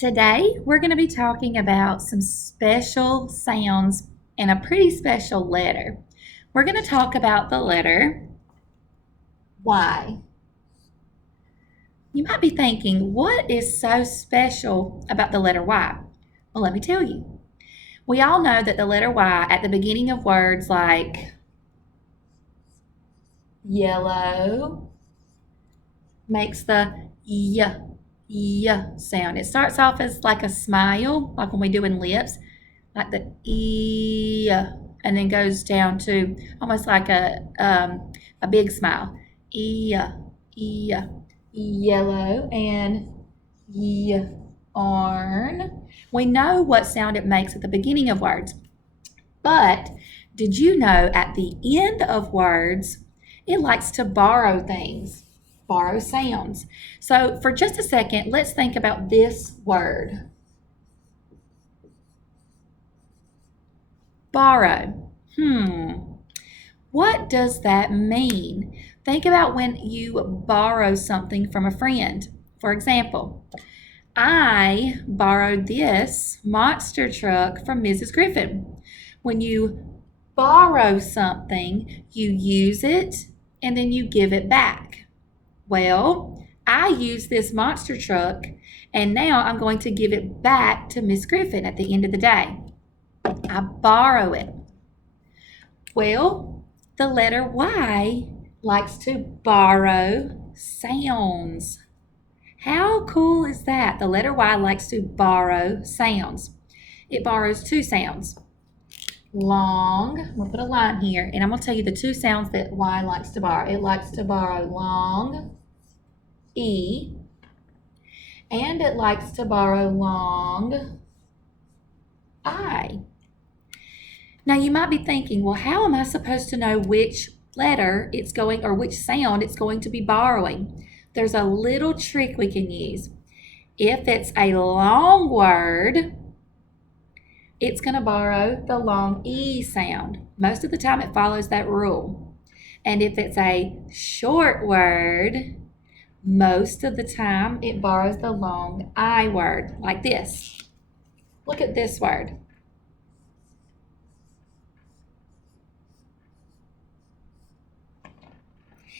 Today, we're going to be talking about some special sounds and a pretty special letter. We're going to talk about the letter Y. You might be thinking, what is so special about the letter Y? Well, let me tell you. We all know that the letter Y at the beginning of words like yellow makes the y sound. It starts off as like a smile, like when we do in lips, like the e, and then goes down to almost like a big smile. E, e, yellow, and yarn. We know what sound it makes at the beginning of words, but did you know at the end of words it likes to borrow things? Borrow sounds. So for just a second, let's think about this word. Borrow. What does that mean? Think about when you borrow something from a friend. For example, I borrowed this monster truck from Mrs. Griffin. When you borrow something, you use it and then you give it back. Well, I use this monster truck and now I'm going to give it back to Miss Griffin at the end of the day. I borrow it. Well, the letter Y likes to borrow sounds. How cool is that? The letter Y likes to borrow sounds. It borrows two sounds. Long, I'm going to put a line here, and I'm going to tell you the two sounds that Y likes to borrow. It likes to borrow long E, and it likes to borrow long I. Now you might be thinking, well, how am I supposed to know which letter it's going or which sound it's going to be borrowing? There's a little trick we can use. If it's a long word, it's going to borrow the long E sound. Most of the time it follows that rule. And if it's a short word, most of the time it borrows the long I word, like this. Look at this word.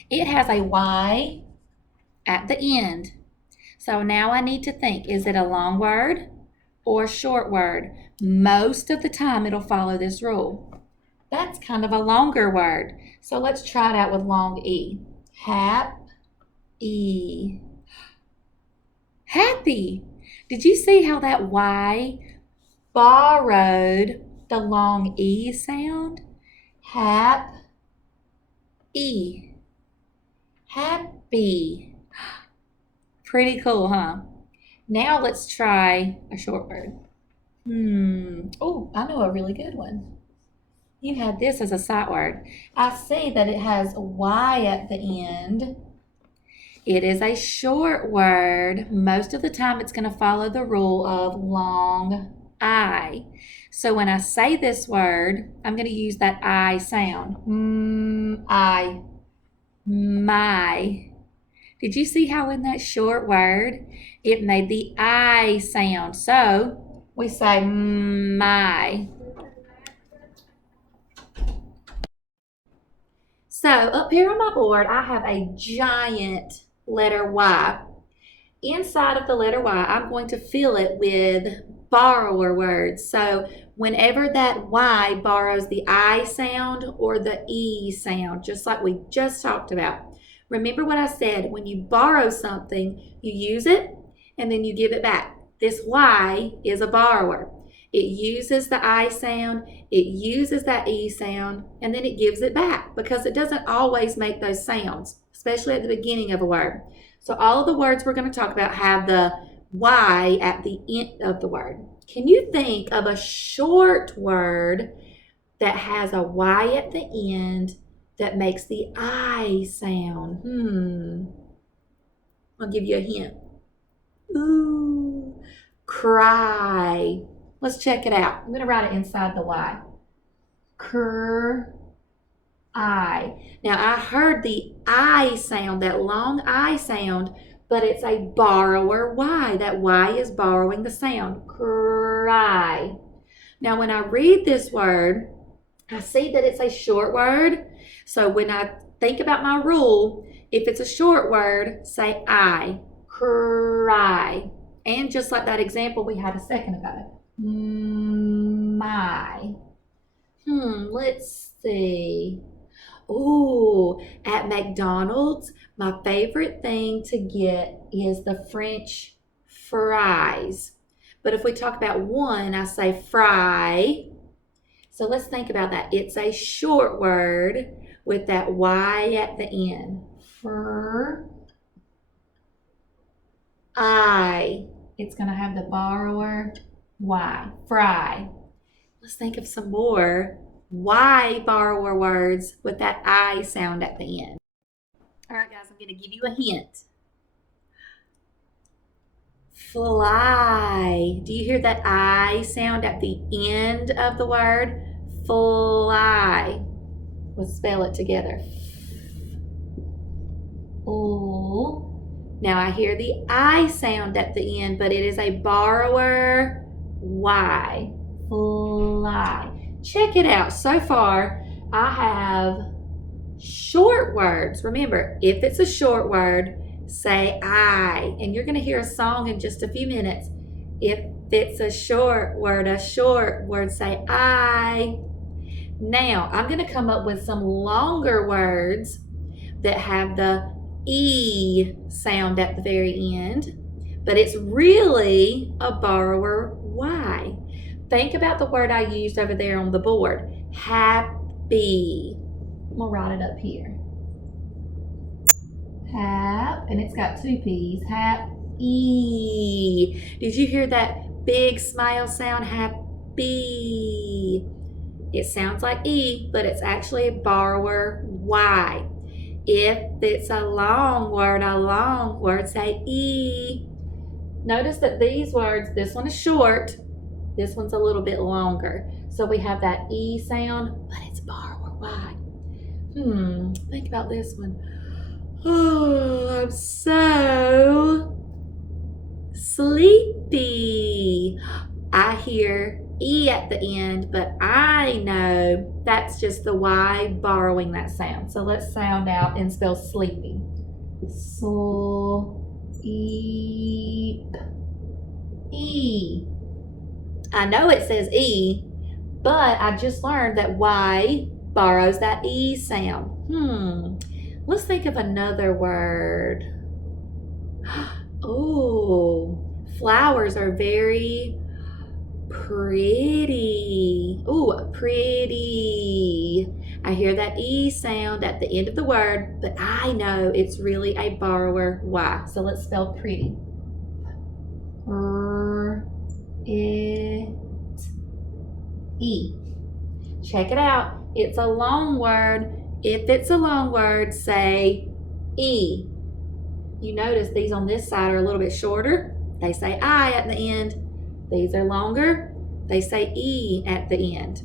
It has a Y at the end. So now I need to think, is it a long word or a short word? Most of the time it'll follow this rule. That's kind of a longer word. So let's try it out with long E. E. Happy. Did you see how that Y borrowed the long E sound? E. Happy. Pretty cool, huh? Now let's try a short word. Oh, I know a really good one. You had this as a sight word. I see that it has Y at the end. It is a short word. Most of the time it's going to follow the rule of long I. So when I say this word, I'm going to use that I sound. I. My. Did you see how in that short word it made the I sound? So we say my. So up here on my board, I have a giant letter Y. Inside of the letter Y, I'm going to fill it with borrower words. So whenever that Y borrows the I sound or the E sound, just like we just talked about, remember what I said, when you borrow something, you use it and then you give it back. This Y is a borrower. It uses the I sound, it uses that E sound, and then it gives it back because it doesn't always make those sounds, especially at the beginning of a word. So all of the words we're going to talk about have the Y at the end of the word. Can you think of a short word that has a Y at the end that makes the I sound? I'll give you a hint. Ooh, cry. Let's check it out. I'm going to write it inside the Y. I. Now I heard the I sound, that long I sound, but it's a borrower Y. That Y is borrowing the sound. Cry. Now, when I read this word, I see that it's a short word. So when I think about my rule, if it's a short word, say I. Cry. And just like that example we had a second ago. My. Let's see. Ooh, at McDonald's, my favorite thing to get is the French fries. But if we talk about one, I say fry. So let's think about that. It's a short word with that Y at the end. I. It's going to have the borrower Y. Fry. Let's think of some more Y borrower words with that I sound at the end. All right, guys, I'm going to give you a hint. Fly. Do you hear that I sound at the end of the word? Fly. Let's spell it together. Ooh. Now I hear the I sound at the end, but it is a borrower Y. Fly. Check it out. So far, I have short words. Remember, if it's a short word, say I. And you're going to hear a song in just a few minutes. If it's a short word, say I. Now, I'm going to come up with some longer words that have the E sound at the very end, but it's really a borrower Y. Think about the word I used over there on the board. Happy. I'm going to write it up here. Hap, and it's got two P's. Happy. Did you hear that big smile sound? Happy. It sounds like E, but it's actually a borrower Y. If it's a long word, say E. Notice that these words, this one is short, this one's a little bit longer. So we have that E sound, but it's borrower Y. Think about this one. Oh, I'm so sleepy. I hear E at the end, but I know that's just the Y borrowing that sound. So let's sound out and spell sleepy. Sleep. E. I know it says E, but I just learned that Y borrows that E sound. Let's think of another word. Oh, flowers are very pretty. Ooh, pretty. I hear that E sound at the end of the word, but I know it's really a borrower Y. So let's spell pretty. E. Check it out. It's a long word. If it's a long word, say E. You notice these on this side are a little bit shorter. They say I at the end. These are longer. They say E at the end.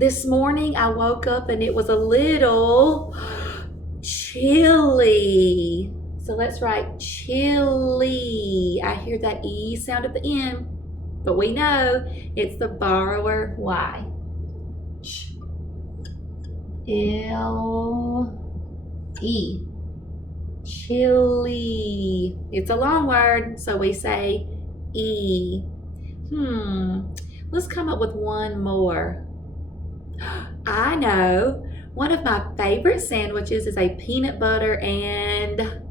This morning I woke up and it was a little chilly. So let's write chilly. I hear that E sound at the end, but we know it's the borrower Y. L-E. Chilly. It's a long word, so we say E. Let's come up with one more. I know. One of my favorite sandwiches is a peanut butter and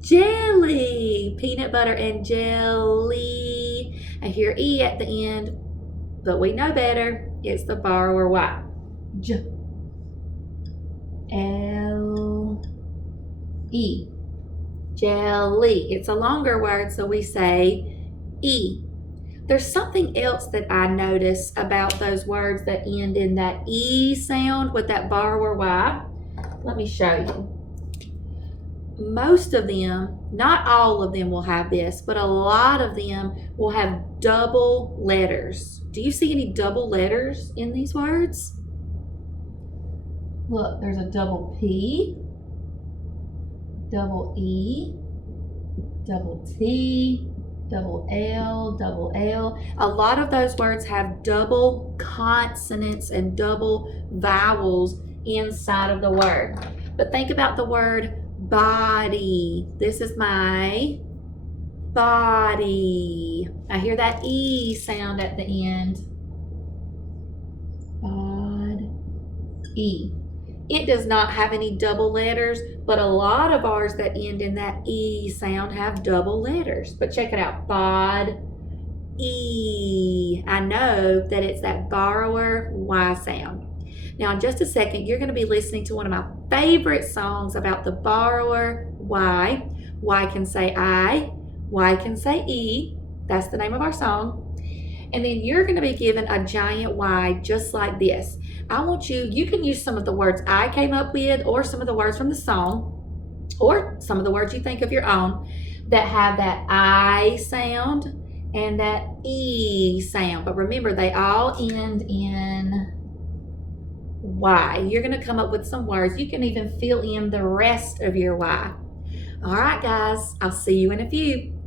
jelly. Peanut butter and jelly. I hear E at the end, but we know better. It's the borrower Y. L-E. Jelly. It's a longer word, so we say E. There's something else that I notice about those words that end in that E sound with that borrower Y. Let me show you. Most of them, not all of them will have this, but a lot of them will have double letters. Do you see any double letters in these words? Look, there's a double P double E, double T, double L, double L. A lot of those words have double consonants and double vowels inside of the word. But think about the word body. This is my body. I hear that E sound at the end. E. It does not have any double letters, but a lot of ours that end in that E sound have double letters. But check it out, bod, E. I know that it's that borrower Y sound. Now, in just a second, you're going to be listening to one of my favorite songs about the borrower Y. Y can say I, Y can say E. That's the name of our song. And then you're going to be given a giant Y just like this. I want you can use some of the words I came up with or some of the words from the song or some of the words you think of your own that have that I sound and that E sound. But remember, they all end in Y. You're going to come up with some words. You can even fill in the rest of your Y. All right, guys, I'll see you in a few.